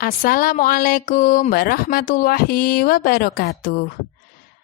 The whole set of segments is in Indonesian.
Assalamualaikum warahmatullahi wabarakatuh.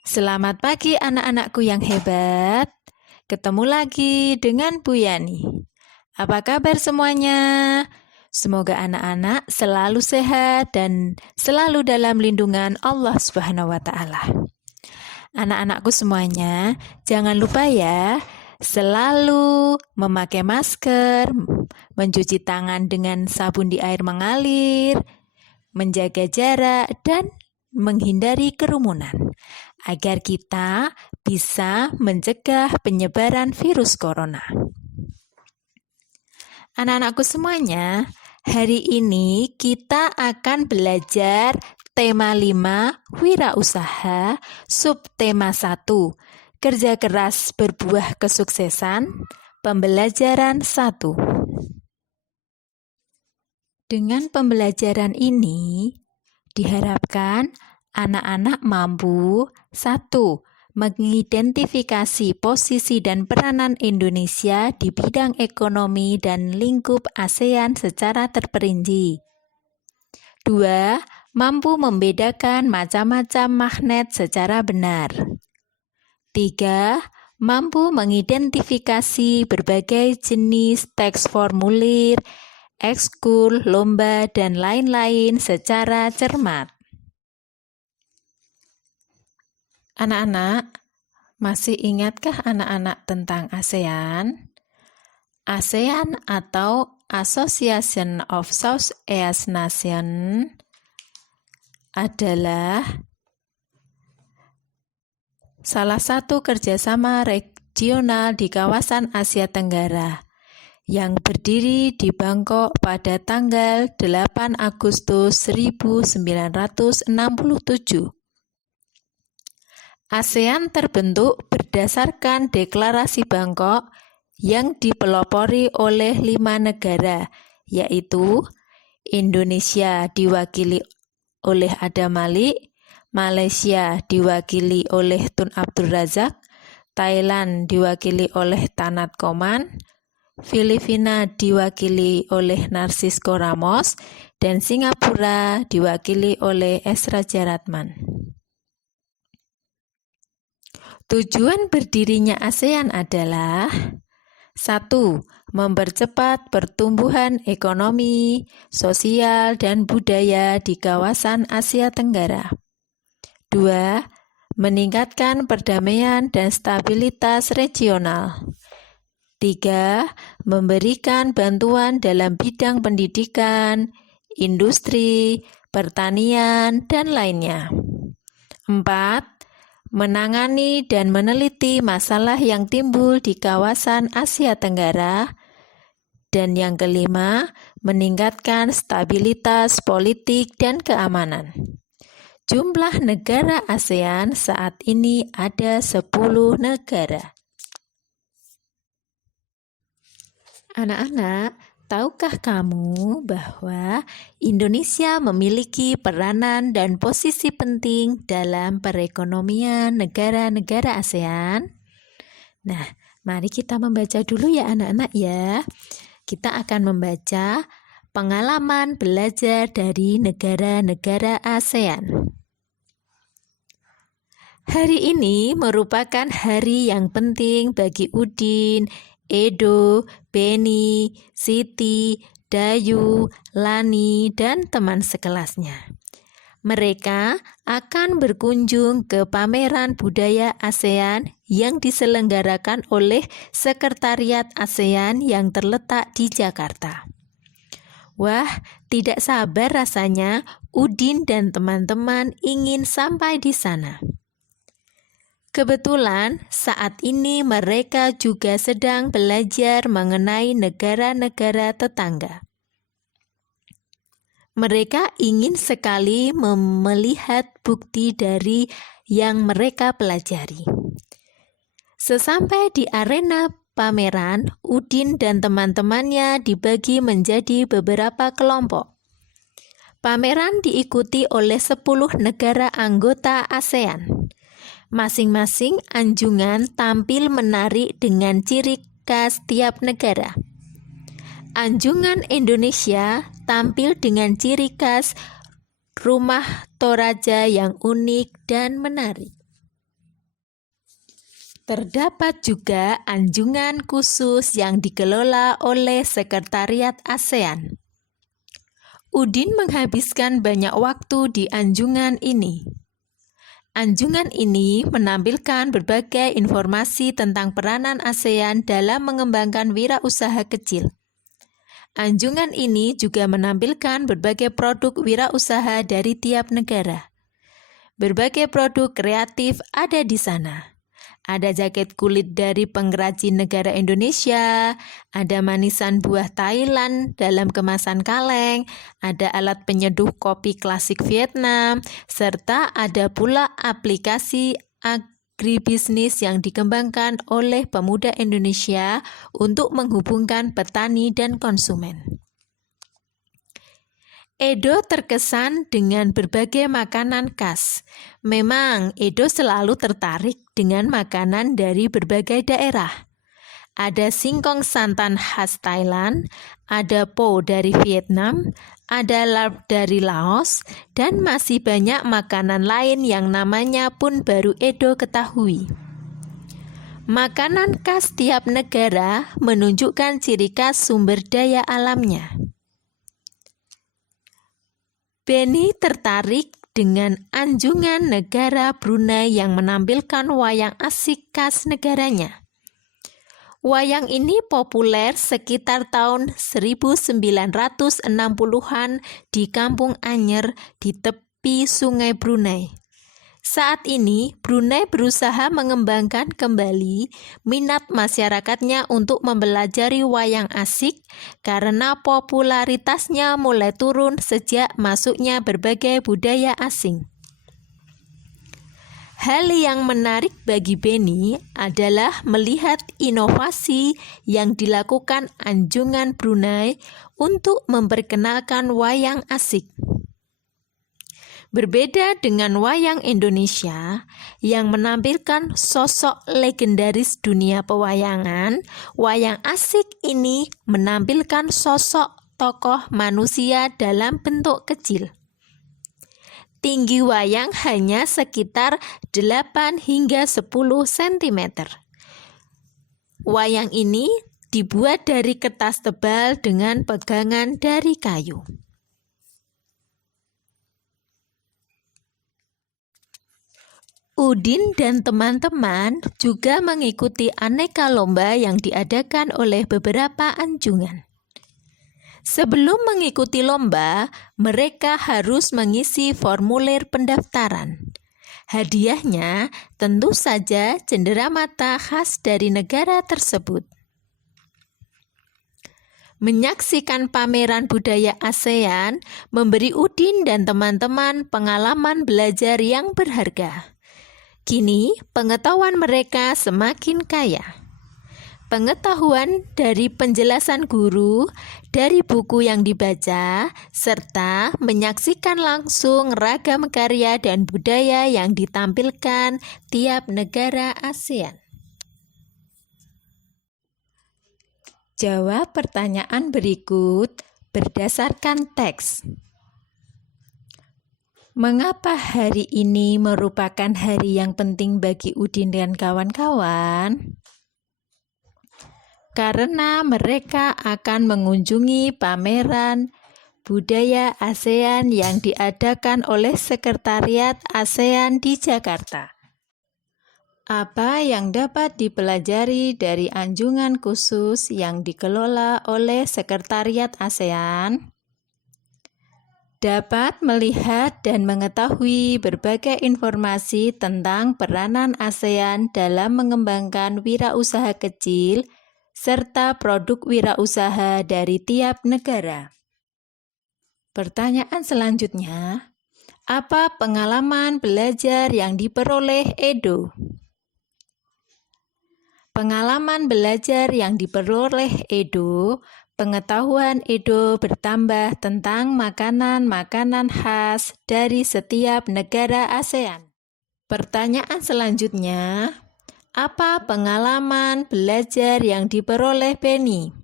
Selamat pagi anak-anakku yang hebat. Ketemu lagi dengan Bu Yani. Apa kabar semuanya? Semoga anak-anak selalu sehat dan selalu dalam lindungan Allah Subhanahu wa taala. Anak-anakku semuanya, jangan lupa ya, selalu memakai masker, mencuci tangan dengan sabun di air mengalir, menjaga jarak, dan menghindari kerumunan agar kita bisa mencegah penyebaran virus corona. Anak-anakku semuanya, hari ini kita akan belajar tema 5 wirausaha, subtema 1 kerja keras berbuah kesuksesan, pembelajaran 1. Dengan pembelajaran ini, diharapkan anak-anak mampu 1. Mengidentifikasi posisi dan peranan Indonesia di bidang ekonomi dan lingkup ASEAN secara terperinci. 2. Mampu membedakan macam-macam magnet secara benar. 3. Mampu mengidentifikasi berbagai jenis teks formulir, ekskul, lomba, dan lain-lain secara cermat. Anak-anak, masih ingatkah anak-anak tentang ASEAN? ASEAN atau Association of Southeast Nations adalah salah satu kerjasama regional di kawasan Asia Tenggara yang berdiri di Bangkok pada tanggal 8 Agustus 1967. ASEAN terbentuk berdasarkan Deklarasi Bangkok yang dipelopori oleh 5 negara, yaitu Indonesia diwakili oleh Adam Malik, Malaysia diwakili oleh Tun Abdul Razak, Thailand diwakili oleh Tanat Koman, Filipina diwakili oleh Narcisco Ramos, dan Singapura diwakili oleh S. Raja Ratman. Tujuan berdirinya ASEAN adalah 1. Mempercepat pertumbuhan ekonomi, sosial, dan budaya di kawasan Asia Tenggara. 2. Meningkatkan perdamaian dan stabilitas regional. 3. Memberikan bantuan dalam bidang pendidikan, industri, pertanian, dan lainnya. 4. Menangani dan meneliti masalah yang timbul di kawasan Asia Tenggara. Dan yang kelima, meningkatkan stabilitas politik dan keamanan. Jumlah negara ASEAN saat ini ada 10 negara. Anak-anak, tahukah kamu bahwa Indonesia memiliki peranan dan posisi penting dalam perekonomian negara-negara ASEAN? Nah, mari kita membaca dulu ya anak-anak ya. Kita akan membaca pengalaman belajar dari negara-negara ASEAN. Hari ini merupakan hari yang penting bagi Udin, Edo, Beni, Siti, Dayu, Lani, dan teman sekelasnya. Mereka akan berkunjung ke pameran budaya ASEAN yang diselenggarakan oleh Sekretariat ASEAN yang terletak di Jakarta. Wah, tidak sabar rasanya Udin dan teman-teman ingin sampai di sana. Kebetulan saat ini mereka juga sedang belajar mengenai negara-negara tetangga. Mereka ingin sekali melihat bukti dari yang mereka pelajari. Sesampai di arena pameran, Udin dan teman-temannya dibagi menjadi beberapa kelompok. Pameran diikuti oleh 10 negara anggota ASEAN. Masing-masing anjungan tampil menarik dengan ciri khas tiap negara. Anjungan Indonesia tampil dengan ciri khas rumah Toraja yang unik dan menarik. Terdapat juga anjungan khusus yang dikelola oleh Sekretariat ASEAN. Udin menghabiskan banyak waktu di anjungan ini. Anjungan ini menampilkan berbagai informasi tentang peranan ASEAN dalam mengembangkan wirausaha kecil. Anjungan ini juga menampilkan berbagai produk wirausaha dari tiap negara. Berbagai produk kreatif ada di sana. Ada jaket kulit dari pengrajin negara Indonesia, ada manisan buah Thailand dalam kemasan kaleng, ada alat penyeduh kopi klasik Vietnam, serta ada pula aplikasi agribisnis yang dikembangkan oleh pemuda Indonesia untuk menghubungkan petani dan konsumen. Edo terkesan dengan berbagai makanan khas. Memang Edo selalu tertarik dengan makanan dari berbagai daerah. Ada singkong santan khas Thailand, ada pho dari Vietnam, ada larb dari Laos, dan masih banyak makanan lain yang namanya pun baru Edo ketahui. Makanan khas tiap negara menunjukkan ciri khas sumber daya alamnya. Beni tertarik dengan anjungan negara Brunei yang menampilkan wayang asik khas negaranya. Wayang ini populer sekitar tahun 1960-an di Kampung Anyer di tepi Sungai Brunei. Saat ini, Brunei berusaha mengembangkan kembali minat masyarakatnya untuk mempelajari wayang asik karena popularitasnya mulai turun sejak masuknya berbagai budaya asing. Hal yang menarik bagi Beni adalah melihat inovasi yang dilakukan anjungan Brunei untuk memperkenalkan wayang asik. Berbeda dengan wayang Indonesia yang menampilkan sosok legendaris dunia pewayangan, wayang asik ini menampilkan sosok tokoh manusia dalam bentuk kecil. Tinggi wayang hanya sekitar 8 hingga 10 cm. Wayang ini dibuat dari kertas tebal dengan pegangan dari kayu. Udin dan teman-teman juga mengikuti aneka lomba yang diadakan oleh beberapa anjungan. Sebelum mengikuti lomba, mereka harus mengisi formulir pendaftaran. Hadiahnya tentu saja cenderamata khas dari negara tersebut. Menyaksikan pameran budaya ASEAN memberi Udin dan teman-teman pengalaman belajar yang berharga. Kini, pengetahuan mereka semakin kaya. Pengetahuan dari penjelasan guru, dari buku yang dibaca, serta menyaksikan langsung ragam karya dan budaya yang ditampilkan tiap negara ASEAN. Jawab pertanyaan berikut berdasarkan teks. Mengapa hari ini merupakan hari yang penting bagi Udin dan kawan-kawan? Karena mereka akan mengunjungi pameran budaya ASEAN yang diadakan oleh Sekretariat ASEAN di Jakarta. Apa yang dapat dipelajari dari anjungan khusus yang dikelola oleh Sekretariat ASEAN? Dapat melihat dan mengetahui berbagai informasi tentang peranan ASEAN dalam mengembangkan wirausaha kecil serta produk wirausaha dari tiap negara. Pertanyaan selanjutnya, apa pengalaman belajar yang diperoleh Edo? Pengalaman belajar yang diperoleh Edo, pengetahuan Edo bertambah tentang makanan-makanan khas dari setiap negara ASEAN. Pertanyaan selanjutnya, apa pengalaman belajar yang diperoleh Beni?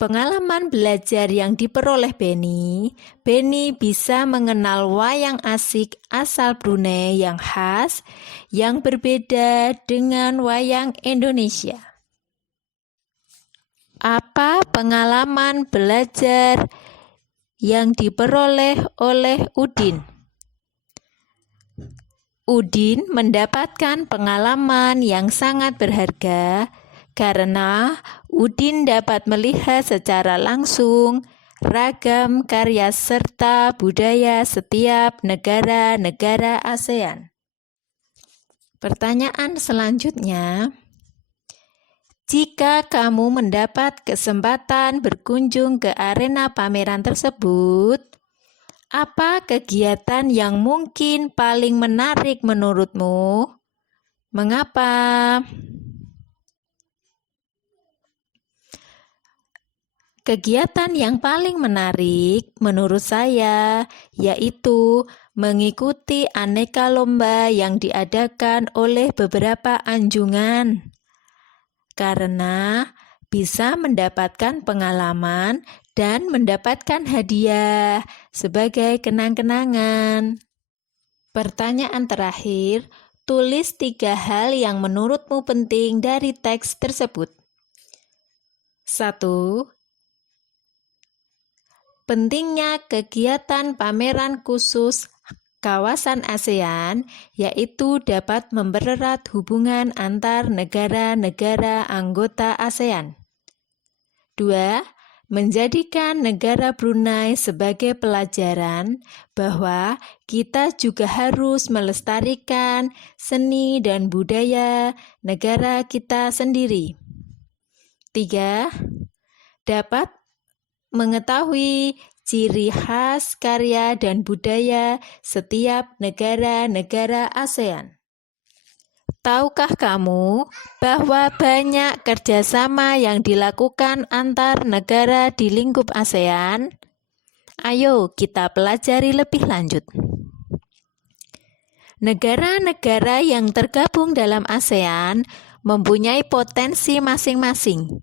Pengalaman belajar yang diperoleh Beni bisa mengenal wayang asik asal Brunei yang khas, yang berbeda dengan wayang Indonesia. Apa pengalaman belajar yang diperoleh oleh Udin? Udin mendapatkan pengalaman yang sangat berharga karena Udin dapat melihat secara langsung ragam karya serta budaya setiap negara-negara ASEAN. Pertanyaan selanjutnya, jika kamu mendapat kesempatan berkunjung ke arena pameran tersebut, apa kegiatan yang mungkin paling menarik menurutmu? Mengapa? Kegiatan yang paling menarik menurut saya yaitu mengikuti aneka lomba yang diadakan oleh beberapa anjungan, karena bisa mendapatkan pengalaman dan mendapatkan hadiah sebagai kenang-kenangan. Pertanyaan terakhir, tulis 3 hal yang menurutmu penting dari teks tersebut. 1. Pentingnya kegiatan pameran khusus kawasan ASEAN, yaitu dapat mempererat hubungan antar negara-negara anggota ASEAN. 2. Menjadikan negara Brunei sebagai pelajaran bahwa kita juga harus melestarikan seni dan budaya negara kita sendiri. 3. Dapat mengetahui ciri khas karya dan budaya setiap negara-negara ASEAN. Tahukah kamu bahwa banyak kerjasama yang dilakukan antar negara di lingkup ASEAN? Ayo kita pelajari lebih lanjut. Negara-negara yang tergabung dalam ASEAN mempunyai potensi masing-masing,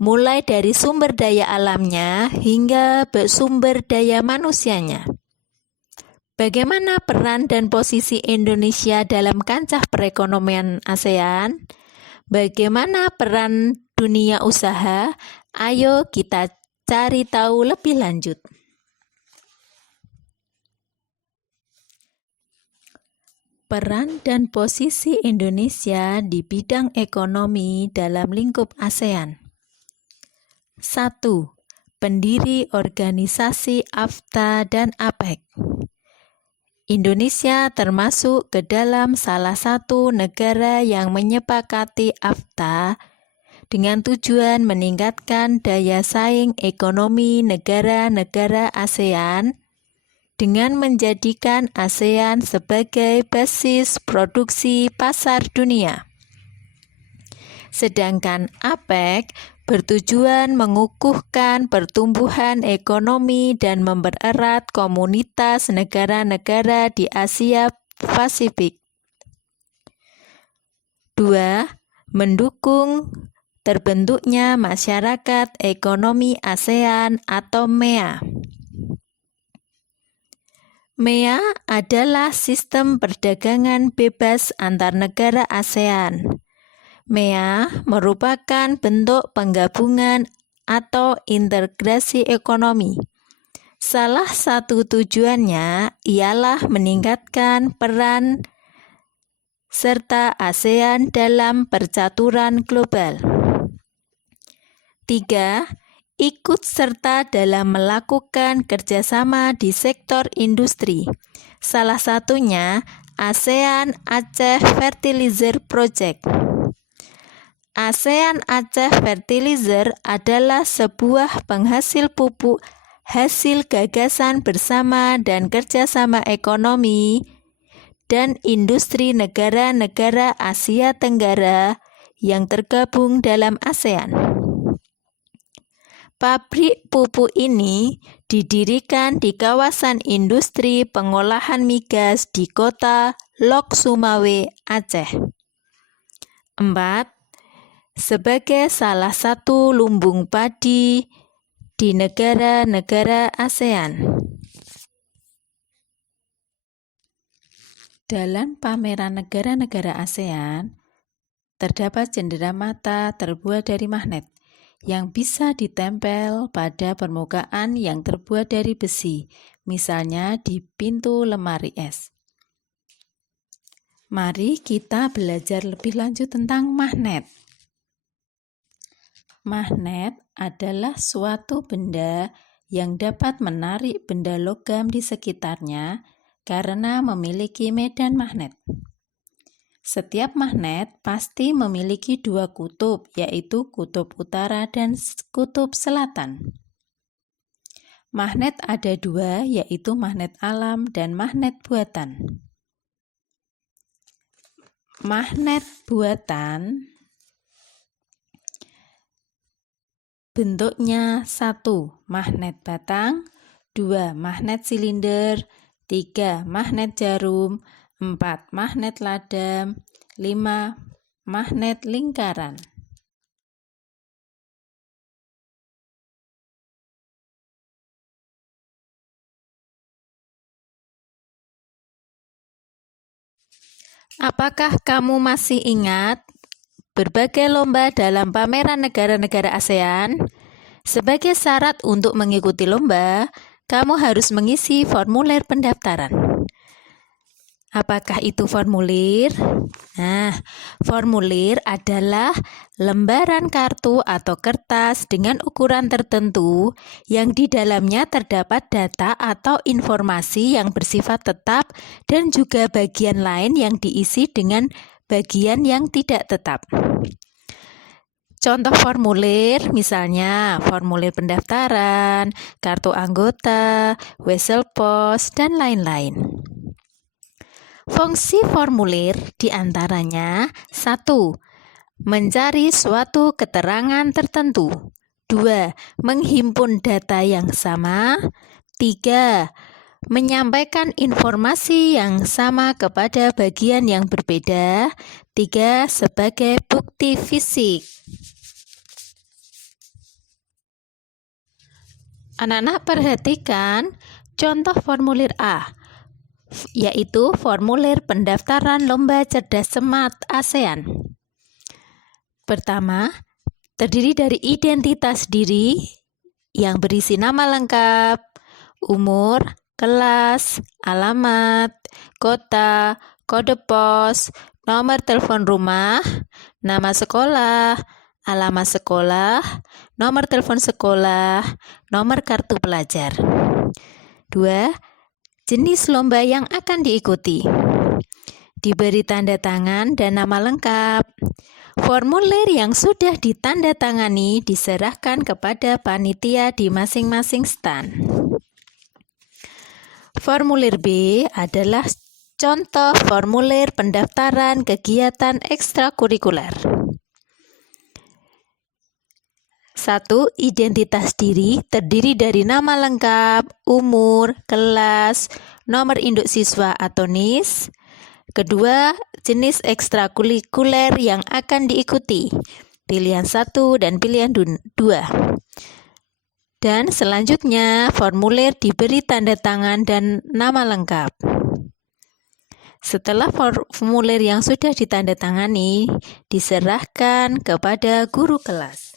mulai dari sumber daya alamnya hingga sumber daya manusianya. Bagaimana peran dan posisi Indonesia dalam kancah perekonomian ASEAN? Bagaimana peran dunia usaha? Ayo kita cari tahu lebih lanjut. Peran dan posisi Indonesia di bidang ekonomi dalam lingkup ASEAN. 1. Pendiri organisasi AFTA dan APEC. Indonesia termasuk ke dalam salah satu negara yang menyepakati AFTA dengan tujuan meningkatkan daya saing ekonomi negara-negara ASEAN dengan menjadikan ASEAN sebagai basis produksi pasar dunia. Sedangkan APEC bertujuan mengukuhkan pertumbuhan ekonomi dan mempererat komunitas negara-negara di Asia Pasifik. 2. Mendukung terbentuknya Masyarakat Ekonomi ASEAN atau MEA. MEA adalah sistem perdagangan bebas antar negara ASEAN. MEA merupakan bentuk penggabungan atau integrasi ekonomi. Salah satu tujuannya ialah meningkatkan peran serta ASEAN dalam percaturan global. 3. Ikut serta dalam melakukan kerjasama di sektor industri. Salah satunya ASEAN Aceh Fertilizer Project. ASEAN Aceh Fertilizer adalah sebuah penghasil pupuk hasil gagasan bersama dan kerjasama ekonomi dan industri negara-negara Asia Tenggara yang tergabung dalam ASEAN. Pabrik pupuk ini didirikan di kawasan industri pengolahan migas di kota Lok Sumawe, Aceh. 4. Sebagai salah satu lumbung padi di negara-negara ASEAN. Dalam pameran negara-negara ASEAN, terdapat cenderamata terbuat dari magnet yang bisa ditempel pada permukaan yang terbuat dari besi, misalnya di pintu lemari es. Mari kita belajar lebih lanjut tentang magnet. Magnet adalah suatu benda yang dapat menarik benda logam di sekitarnya karena memiliki medan magnet. Setiap magnet pasti memiliki dua kutub, yaitu kutub utara dan kutub selatan. Magnet ada dua, yaitu magnet alam dan magnet buatan. Magnet buatan bentuknya 1. Magnet batang, 2. Magnet silinder, 3. Magnet jarum, 4. Magnet ladam, 5. Magnet lingkaran. Apakah kamu masih ingat berbagai lomba dalam pameran negara-negara ASEAN? Sebagai syarat untuk mengikuti lomba, kamu harus mengisi formulir pendaftaran. Apakah itu formulir? Nah, formulir adalah lembaran kartu atau kertas dengan ukuran tertentu yang di dalamnya terdapat data atau informasi yang bersifat tetap dan juga bagian lain yang diisi dengan bagian yang tidak tetap. Contoh formulir misalnya formulir pendaftaran, kartu anggota, wesel pos, dan lain-lain. Fungsi formulir diantaranya 1. Mencari suatu keterangan tertentu. 2. Menghimpun data yang sama. 3. Menyampaikan informasi yang sama kepada bagian yang berbeda. 3. Sebagai bukti fisik. Anak-anak perhatikan contoh formulir A, yaitu formulir pendaftaran lomba cerdas smart ASEAN. Pertama, terdiri dari identitas diri yang berisi nama lengkap, umur, kelas, alamat, kota, kode pos, nomor telepon rumah, nama sekolah, alamat sekolah, nomor telepon sekolah, nomor kartu pelajar. 2. Jenis lomba yang akan diikuti. Diberi tanda tangan dan nama lengkap. Formulir yang sudah ditandatangani diserahkan kepada panitia di masing-masing stand. Formulir B adalah contoh formulir pendaftaran kegiatan ekstrakurikuler. 1. Identitas diri terdiri dari nama lengkap, umur, kelas, nomor induk siswa atau NIS. 2. Jenis ekstrakurikuler yang akan diikuti. Pilihan 1 dan pilihan 2. Dan selanjutnya formulir diberi tanda tangan dan nama lengkap. Setelah formulir yang sudah ditandatangani diserahkan kepada guru kelas.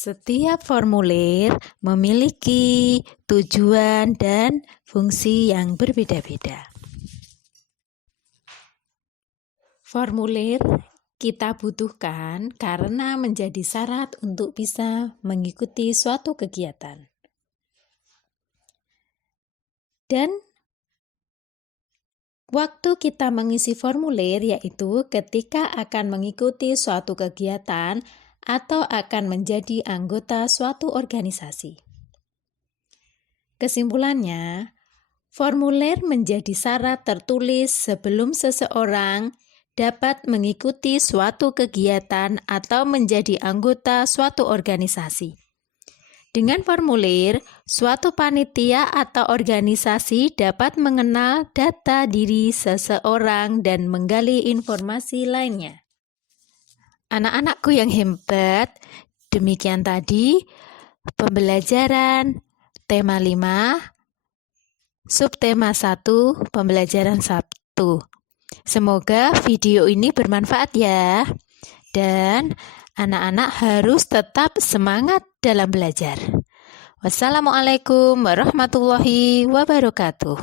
Setiap formulir memiliki tujuan dan fungsi yang berbeda-beda. Formulir kita butuhkan karena menjadi syarat untuk bisa mengikuti suatu kegiatan. Dan waktu kita mengisi formulir yaitu ketika akan mengikuti suatu kegiatan atau akan menjadi anggota suatu organisasi. Kesimpulannya, formulir menjadi syarat tertulis sebelum seseorang dapat mengikuti suatu kegiatan atau menjadi anggota suatu organisasi. Dengan formulir, suatu panitia atau organisasi dapat mengenal data diri seseorang dan menggali informasi lainnya. Anak-anakku yang hebat, Demikian tadi pembelajaran tema 5, subtema 1, pembelajaran 1. Semoga video ini bermanfaat ya. Dan anak-anak harus tetap semangat dalam belajar. Wassalamualaikum warahmatullahi wabarakatuh.